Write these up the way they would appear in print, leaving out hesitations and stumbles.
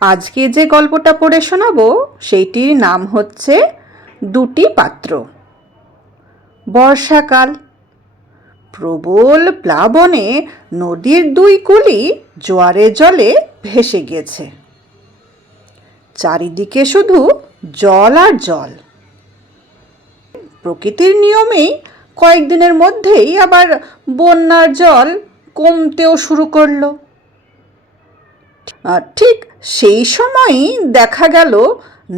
আজকে যে গল্পটা পড়ে শোনাবো সেইটির নাম হচ্ছে দুটি পাত্র। বর্ষাকাল, প্রবল প্লাবনে নদীর দুই কুলি জোয়ারে জলে ভেসে গিয়েছে। চারিদিকে শুধু জল আর জল। প্রকৃতির নিয়মেই কয়েকদিনের মধ্যেই আবার বন্যার জল কমতেও শুরু করলো। ঠিক সেই সময়ই দেখা গেল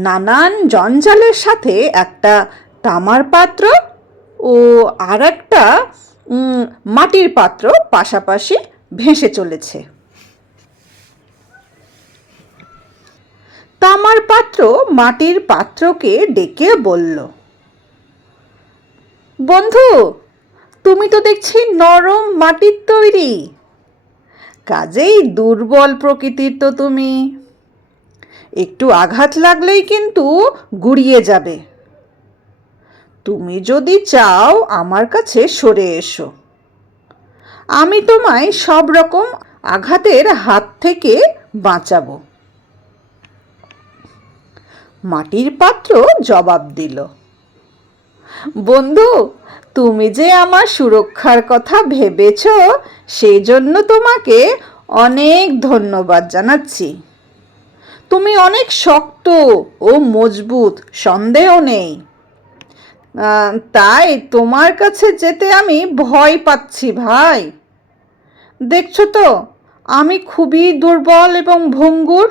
নানান জঞ্জালের সাথে একটা তামার পাত্র ও আর একটা মাটির পাত্র পাশাপাশি ভেসে চলেছে। তামার পাত্র মাটির পাত্রকে ডেকে বলল, বন্ধু, তুমি তো দেখছি নরম মাটির তৈরি, কাজেই দুর্বল প্রকৃতির তো তুমি। একটু আঘাত লাগলেই কিন্তু গুড়িয়ে যাবে। তুমি যদি চাও আমার কাছে সরে এসো, আমি তোমায় সব রকম আঘাতের হাত থেকে বাঁচাবো। মাটির পাত্র জবাব দিল, বন্ধু, তুমি যে আমার সুরক্ষার কথা ভেবেছ সেই জন্য তোমাকে অনেক ধন্যবাদ জানাচ্ছি। তুমি অনেক শক্ত ও মজবুত, সন্দেহ নেই। তাই তোমার কাছে যেতে আমি ভয় পাচ্ছি ভাই। দেখছো তো আমি খুবই দুর্বল এবং ভঙ্গুর।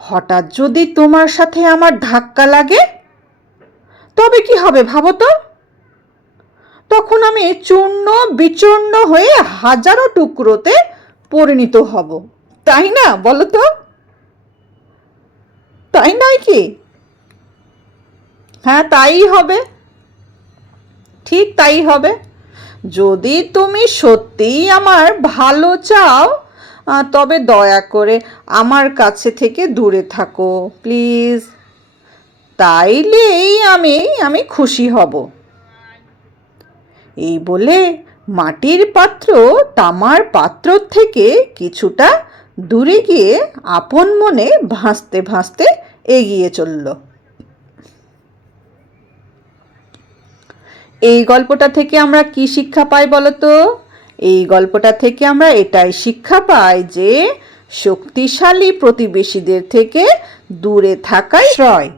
হঠাৎ যদি তোমার সাথে আমার ধাক্কা লাগে তবে কি হবে ভাবো তো? তখন আমি চূর্ণ বিচূর্ণ হয়ে হাজারো টুকরোতে পরিণত হব, তাই না? বলো তো, তাই নয় কি? হ্যাঁ, তাই হবে, ঠিক তাই হবে। যদি তুমি সত্যিই আমার ভালো চাও তবে দয়া করে আমার কাছে থেকে দূরে থাকো প্লিজ, তাইলেই আমি খুশি হব। এই বলে মাটির পাত্র তামার পাত্র থেকে কিছুটা দূরে গিয়ে আপন মনে ভাসতে ভাসতে এগিয়ে চলল। এই গল্পটা থেকে আমরা কি শিক্ষা পাই বলো তো? এই গল্পটা থেকে আমরা এটাই শিক্ষা পাই যে শক্তিশালী প্রতিবেশীদের থেকে দূরে থাকাই শ্রেয়।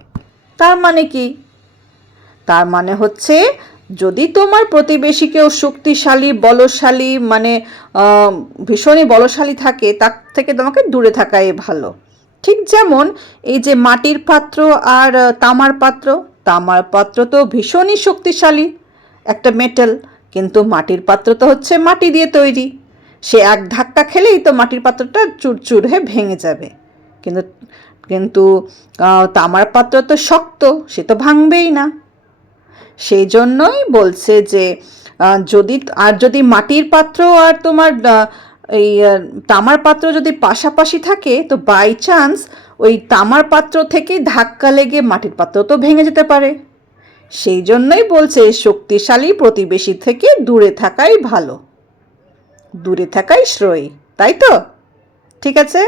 তার মানে কি? তার মানে হচ্ছে যদি তোমার প্রতিবেশী কেউ শক্তিশালী বলশালী মানে ভীষণই বলশালী থাকে, তার থেকে তোমাকে দূরে থাকাই ভালো। ঠিক যেমন এই যে মাটির পাত্র আর তামার পাত্র, তামার পাত্র তো ভীষণই শক্তিশালী একটা মেটাল, কিন্তু মাটির পাত্র তো হচ্ছে মাটি দিয়ে তৈরি। সে এক ধাক্কা খেলেই তো মাটির পাত্রটা চুরচুর হয়ে ভেঙে যাবে। কিন্তু কিন্তু তামার পাত্র তো শক্ত, সে তো ভাঙবেই না। সেই জন্যই বলছে যে যদি মাটির পাত্র আর তোমার এই তামার পাত্র যদি পাশাপাশি থাকে তো বাই চান্স ওই তামার পাত্র থেকে ধাক্কা লেগে মাটির পাত্র তো ভেঙে যেতে পারে। সেই জন্যই বলছে শক্তিশালী প্রতিবেশী থেকে দূরে থাকাই ভালো, দূরে থাকাই শ্রেয়, তাই তো? ঠিক আছে।